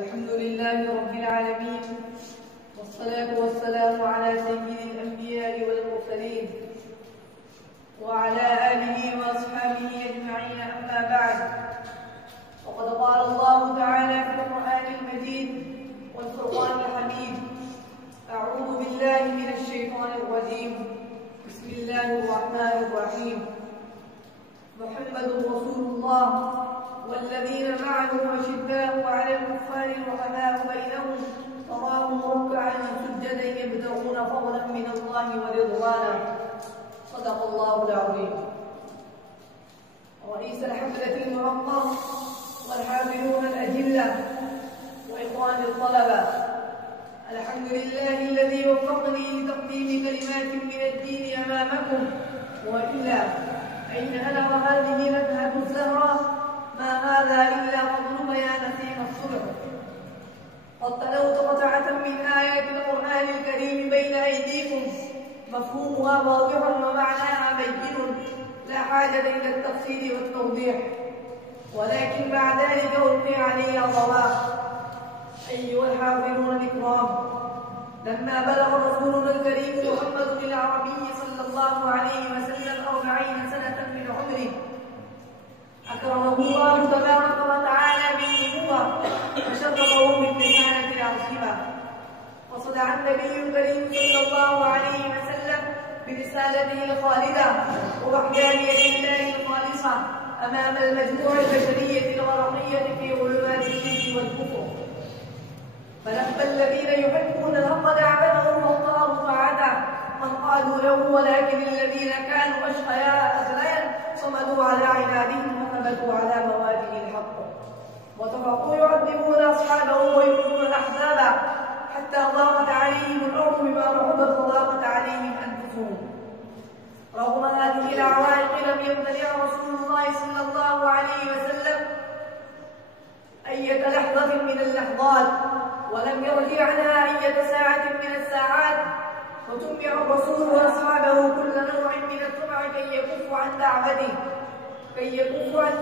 الحمد لله رب العالمين، والصلاة والسلام على سيد الأنبياء والمرسلين وعلى آله وأصحابه أجمعين. أما بعد، وقد قال الله تعالى في القرآن المجيد والفرقان الحميد: أعوذ بالله من الشيطان الرجيم، بسم الله الرحمن الرحيم. محمد رسول الله والذين معه أشداء على الكفار رحماء بينهم تراهم ركعا سجدا يبتغون فضلا من الله ورضوانا. صدق الله العظيم. رئيس الحفلة المعطر والحافلون الأجلة وإخوان الطلبة، الحمد لله الذي وفقني لتقديم كلمات من الدين أمامكم، وإلا أين أنا وهذه نكهة الزهراء؟ ما هذا إلا فضل بيان نسيم الصبح. قد تلوت قطعة من آيات القرآن الكريم بين أيديكم، مفهومها واضح ومعناها بين، لا حاجة إلى التفصيل والتوضيح، ولكن بعد ذلك ألقي علي ضوء. أيها الحاضرون الكرام، لما بلغ رسولنا الكريم محمد العربي صلى الله عليه وسلم 40 سنة من عمره، أكرمه الله تبارك وتعالى بالنبوة وشرفه بالرسالة العظيمة، وصدع النبي الكريم صلى الله عليه وسلم برسالته الخالدة ووحدانية الله الخالصة أمام المجموع البشرية الغرقية في ظلمات الشرك والكفر. فلما الذين يحبون الحق دعوتهم واختاروا طاعته من قالوا له، ولكن الذين كانوا أشقياء أغليا صمدوا على عنادهم وثبتوا على مواده الحق، وتفقوا يعذبون أصحابه ويقتلون أحزابه، حتى ضاقت عليهم الأرض بما رحبت وضاقت عليهم أنفسهم. رغم هذه العوائق لم يمتنع رسول الله صلى الله عليه وسلم أية لحظة من اللحظات، ولم يرجع عنها أية ساعة من الساعات، وتبع الرسول وأصحابه كل نوع من الطمع كي يكفوا عن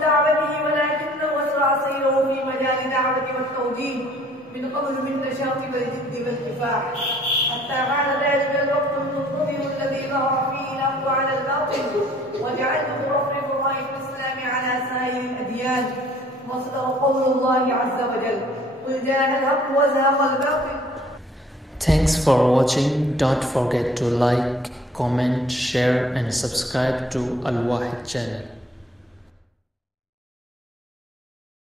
دعوته، ولكنه أسرع سيره في مجال الدعوة والتوجيه من قبل بالنشاط والجد والكفاح، حتى بعد ذلك الوقت المنتظر الذي ظهر فيه الأمر على الباطل وجعلته رفرف راية الإسلام على سائر الأديان. وصدق قول الله عز وجل: قل جاء الحق وزهق الباطل. Thanks for watching. Don't forget to like, comment, share and subscribe to Al Wahid channel.